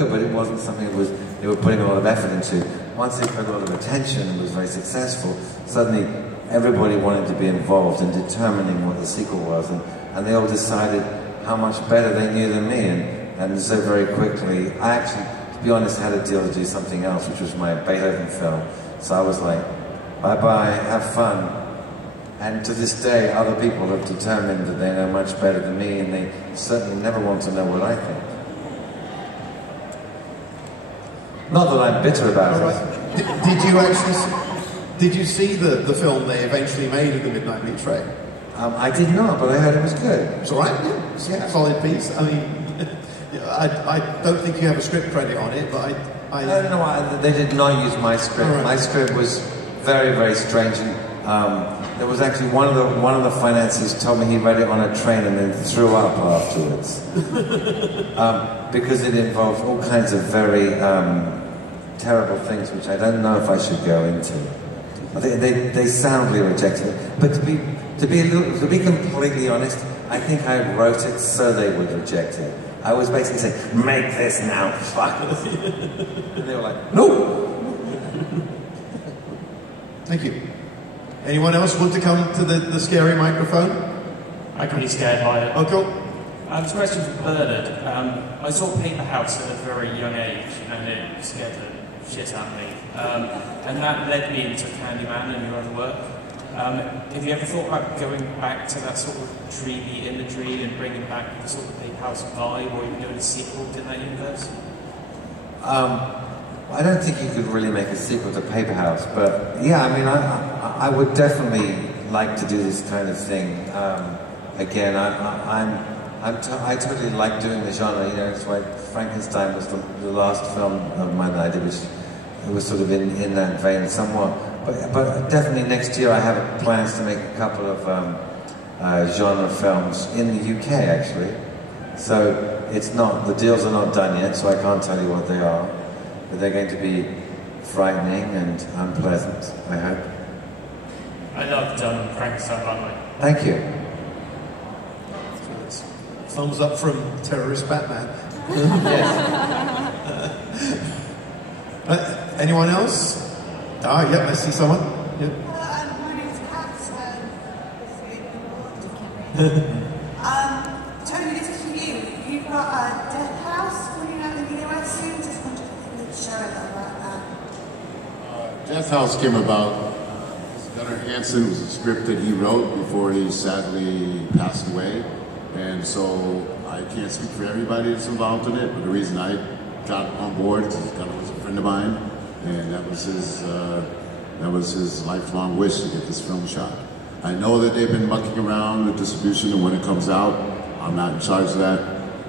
but it wasn't something they were putting a lot of effort into. Once they put a lot of attention and was very successful, suddenly everybody wanted to be involved in determining what the sequel was, and they all decided how much better they knew than me, and so very quickly, I actually, to be honest, had a deal to do something else, which was my Beethoven film. So I was like, bye-bye, have fun. And to this day, other people have determined that they know much better than me, and they certainly never want to know what I think. Not that I'm bitter about it. Did you see the film they eventually made of The Midnight Meat Train? I did not, but I heard it was good. It's all right, yeah, solid piece. I mean, I don't think you have a script credit on it, but I don't know, they did not use my script. Right. My script was very, very strange, and there was actually one of the financiers told me he read it on a train and then threw up afterwards. Because it involved all kinds of very terrible things, which I don't know if I should go into. I think they soundly rejected it. But to be completely honest, I think I wrote it so they would reject it. I was basically saying, make this now, fuck it. And they were like, no! Thank you. Anyone else want to come to the scary microphone? I can be scared by it. Oh, cool. This question for Bernard. I saw Paper House at a very young age, and it scared the shit out of me. And that led me into Candyman and your other work. Have you ever thought about going back to that sort of dreamy imagery and bringing back the sort of Paper House vibe, or even doing a sequel in that universe? I don't think you could really make a sequel to Paper House, but yeah, I mean, I would definitely like to do this kind of thing again. I totally like doing the genre. You know, it's why Frankenstein was the last film of mine that I did, which it was sort of in that vein somewhat. But definitely next year I have plans to make a couple of genre films in the UK actually. So the deals are not done yet, so I can't tell you what they are. But they're going to be frightening and unpleasant, I hope. I loved Frankenstein, by the way. Thank you. Thumbs up from terrorist Batman. Yes. Anyone else? Ah, yeah, I see someone. Yeah. My name's Kat. Tony, this is for you. You've got a Death House coming out in the US soon. Just wondered if you could share a bit about that. Death House came about. Gunnar Hansen was a script that he wrote before he sadly passed away. And so I can't speak for everybody that's involved in it, but the reason I got on board is Gunnar was a friend of mine, and that was his lifelong wish to get this film shot. I know that they've been mucking around with distribution, and when it comes out, I'm not in charge of that.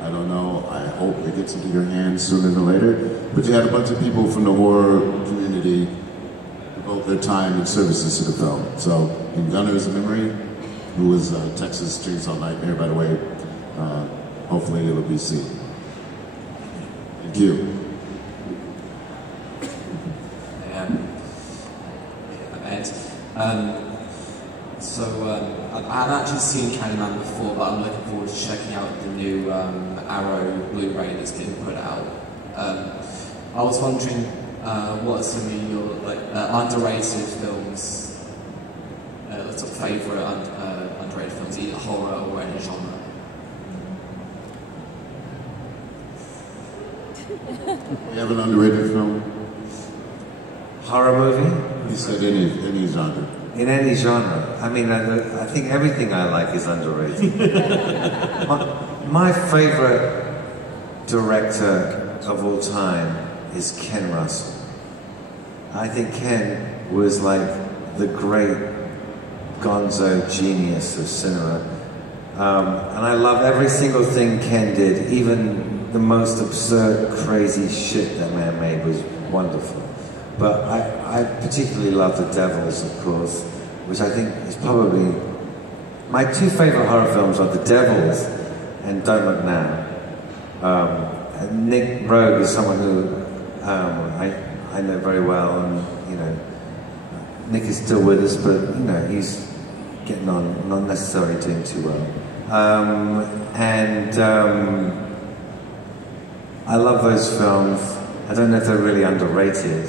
I don't know. I hope it gets into your hands sooner than later. But you had a bunch of people from the horror community devote their time and services to the film. So in Gunnar's memory, who was Texas Chainsaw Nightmare, by the way, hopefully it'll be seen. Thank you. I hadn't actually seen Candyman before, but I'm looking forward to checking out the new Arrow Blu-ray that's been put out. I was wondering what are some of your underrated films, sort of favourite underrated films, either horror or any genre? You have an underrated film? Horror movie? He said any genre. In any genre. I mean, I think everything I like is underrated. my favorite director of all time is Ken Russell. I think Ken was like the great gonzo genius of cinema. And I love every single thing Ken did, even the most absurd, crazy shit that man made was wonderful. But I particularly love The Devils, of course, which I think is probably... My two favorite horror films are The Devils and Don't Look Now. Nick Rogue is someone who I know very well, and you know, Nick is still with us, but you know, he's getting on, not necessarily doing too well. I love those films. I don't know if they're really underrated,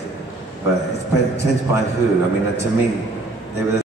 but it depends by who. I mean, to me, they were